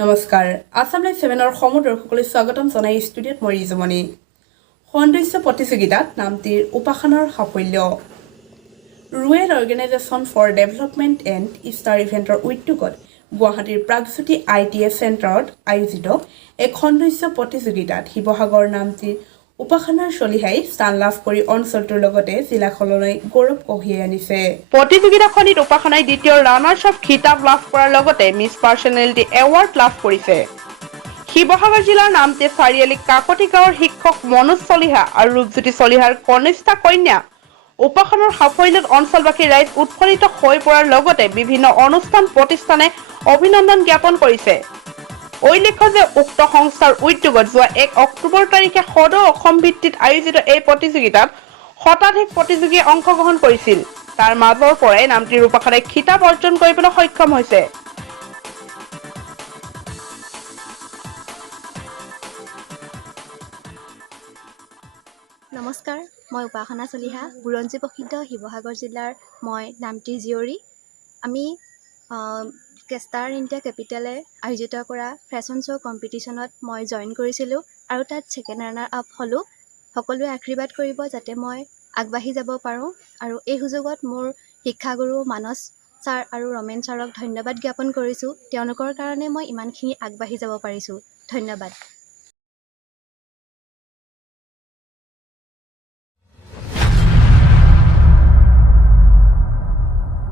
নমস্কাৰ আসাম লাইভ 7ৰ সমদৰ্শকলৈ স্বাগতম জনাই ষ্টুডিঅ'ত মই ৰিজমণি সৌন্দৰ্য প্ৰতিযোগিতাত নামটিৰ উপাসনাৰ সাফল্য rural organisation for development and ইষ্টাৰ ইভেণ্টৰ উদ্যোগত গুৱাহাটীৰ প্ৰাগজ্যোতি ITS চেণ্টাৰত আয়োজিত এক সৌন্দৰ্য প্ৰতিযোগিতাত শিৱসাগৰ নামটিৰ উপাসনাৰ চলিহাই স্থান লাভ কৰি অঞ্চলটোৰ লগতে জিলাখনলৈ গৌৰৱ কঢ়িয়াই আনিছে। প্ৰতিযোগিতাখনিত উপাসনাই দ্বিতীয় ৰানাৰ্ছ আপ খিতাপ লাভ কৰাৰ লগতে মিছ পাৰ্চনেলিটি এৱাৰ্ড লাভ কৰিছে। শিৱসাগৰ জিলাৰ নামটি চাৰিআলি কাকতি গাঁৱৰ শিক্ষক মনোজ চলিহা আৰু ৰূপজ্যোতি চলিহাৰ কনিষ্ঠা কন্যা উপাসনাৰ সাফল্যত অঞ্চলবাসী ৰাইজ উৎফুল্লিত হৈ পৰাৰ লগতে বিভিন্ন অনুষ্ঠান প্ৰতিষ্ঠানে অভিনন্দন জ্ঞাপন কৰিছে। উল্লেখ্য যে উক্ত সংস্থাৰ উদ্যোগত যোৱা 1 অক্টোবৰ তাৰিখে সদৌ অসম ভিত্তিত আয়োজিত এই প্ৰতিযোগিতাত শতাধিক প্ৰতিযোগীয়ে অংশগ্ৰহণ কৰিছিল। তাৰ মাজৰ পৰাই নামটিৰ উপাসনাই খিতাপ অৰ্জন কৰিবলৈ সক্ষম হৈছে। নমস্কাৰ, মই উপাসনা চলিহা, বুৰঞ্জী প্ৰসিদ্ধ শিৱসাগৰ জিলাৰ মই নামটিৰ জীয়ৰী। আমি ষ্টাৰ ইণ্ডিয়া কেপিটেলে আয়োজিত কৰা ফেশ্বন শ্ব' কম্পিটিশ্যনত মই জইন কৰিছিলোঁ আৰু তাত ছেকেণ্ড ৰানাৰ আপ হ'লোঁ। সকলোৱে আশীৰ্বাদ কৰিব যাতে মই আগবাঢ়ি যাব পাৰোঁ আৰু এই সুযোগত মোৰ শিক্ষাগুৰু মানস ছাৰ আৰু ৰমেন ছাৰক ধন্যবাদ জ্ঞাপন কৰিছোঁ। তেওঁলোকৰ কাৰণে মই ইমানখিনি আগবাঢ়ি যাব পাৰিছোঁ। ধন্যবাদ।